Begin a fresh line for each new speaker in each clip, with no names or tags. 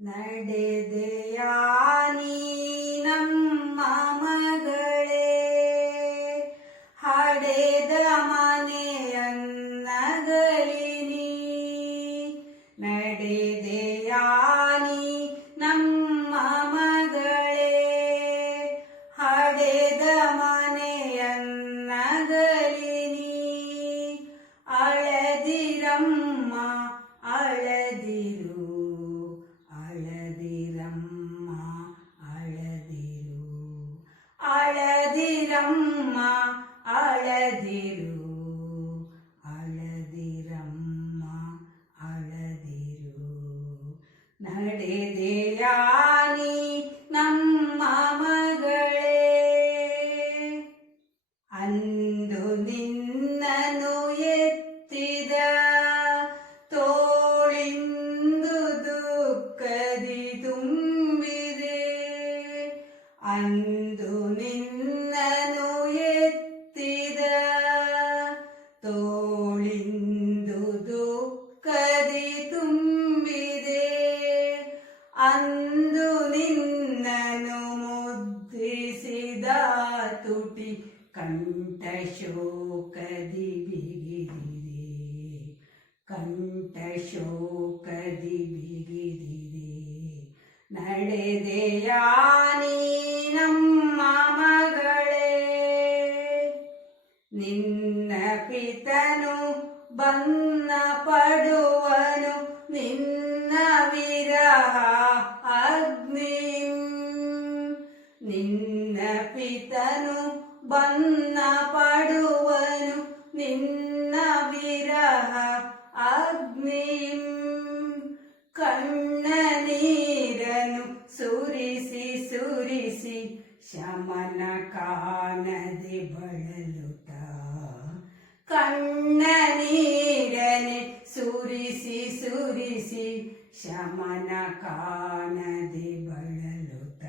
ನಡೆದೆಯಾ ನೀ ನಮ್ಮ ಮಗಳೇ? ಅಂದು ನಿನ್ನನು ಎತ್ತಿದ ತೋಳಿಂದು ದುಃಖದಿ ತುಂಬಿದೆ. ಅಂದು ನಿನ್ನನು ಮುದ್ರಿಸಿದ ತುಟಿ ಕಂಠ ಶೋಕದಿ ಬಿಗಿದಿದೆ. ಕಂಠ ಶೋಕದಿ ಬಿಗಿದಿದೆ. ನಡೆದೆಯಾ ಬನ್ನ ಪಡುವನು ನಿನ್ನ ವಿರಹ ಅಗ್ನಿ. ನಿನ್ನ ಪಿತನು ಬನ್ನ ಪಡುವನು ನಿನ್ನ ವಿರಹ ಅಗ್ನಿ. ಕಣ್ಣ ನೀರನು ಸುರಿಸಿ ಸುರಿಸಿ ಶಮನ ಕಾಣದೆ ಶಮನ ಕಾಣದೆ ಬಳಲುತ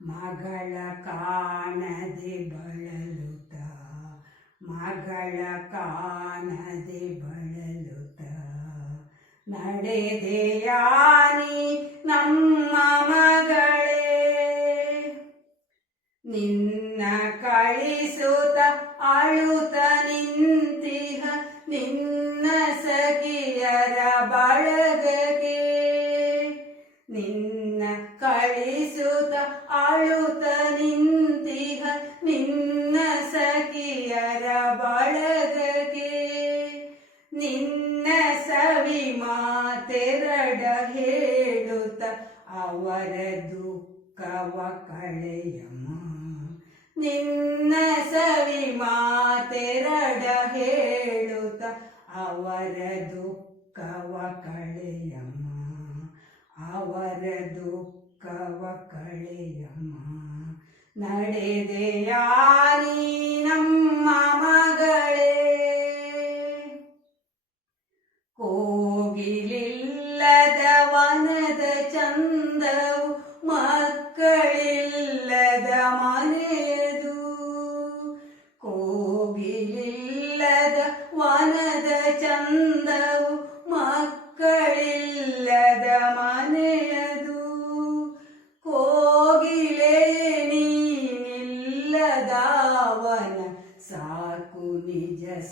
ಮಗಳ ಕಾಣದೆ ಬಳಲುತ ಮಗಳ ಕಾಣದೆ ಬಳಲುತ ನಡೆದೆಯಾನಿ ನಮ್ಮ ಮಗಳೇ, ನಿನ್ನ ಕಳಿಸುತ್ತ ಅಳುತ್ತ ಕಳಿಸುತ್ತ ಅಳುತ್ತ ನಿಂತಿಹ ನಿನ್ನ ಸಖಿಯರ ಬಳಗಕ್ಕೆ. ನಿನ್ನ ಸವಿ ಮಾತೆರಡ ಹೇಳುತ್ತ, ಅವರ ದುಃಖವ ಕಳೆಯಮ್ಮ. ನಿನ್ನ ಸವಿ ಮಾತೆರಡ ಹೇಳುತ್ತ, ಅವರ ದುಃಖವ ಕಳೆಯಮ್ಮ. ಅವರ ದುಃಖವ ಕಳೆಯಮ್ಮ. ನಡೆದೆಯಾ ನೀ ನಮ್ಮ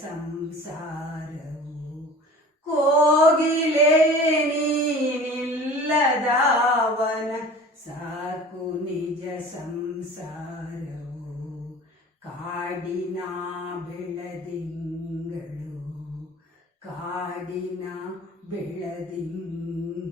ಸಂಸಾರವು ಕೋಗಿಲೆ ನೀವಿಲ್ಲದವನ ಸಾಕು ನಿಜ ಸಂಸಾರವು ಕಾಡಿನ ಬೆಳದಿಂಗಳು ಕಾಡಿನ ಬೆಳದಿಂಗಳು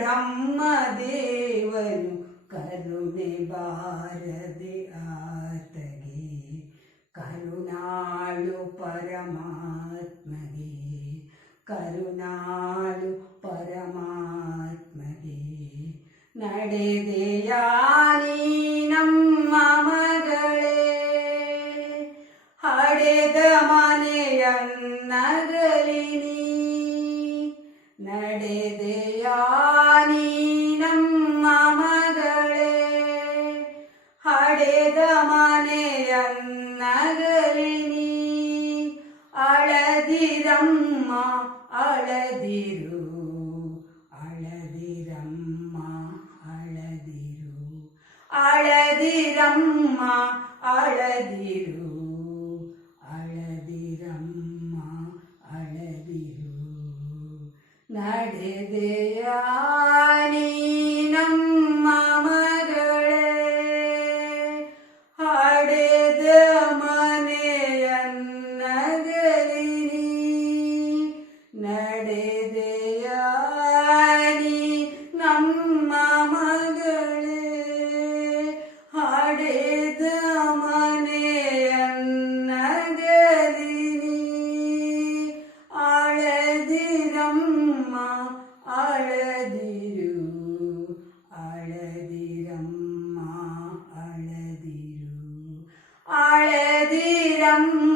ಬ್ರಹ್ಮದೇವನು ಕರುಣೆ ಬಾರದೆ ಆತಗೆ. ಕರುಣಾಳು ಪರಮಾತ್ಮಗೆ. ಕರುಣಾಳು ಪರಮಾತ್ಮಗೆ. ನಡೆದೆಯಾನಿ അളതിരമ്മ അളതിരു അളതിരമ്മ അളതിരു. നടതയാനീ നമ്മ മകളെ അടേത മനെയന്നകലിനി നടേ han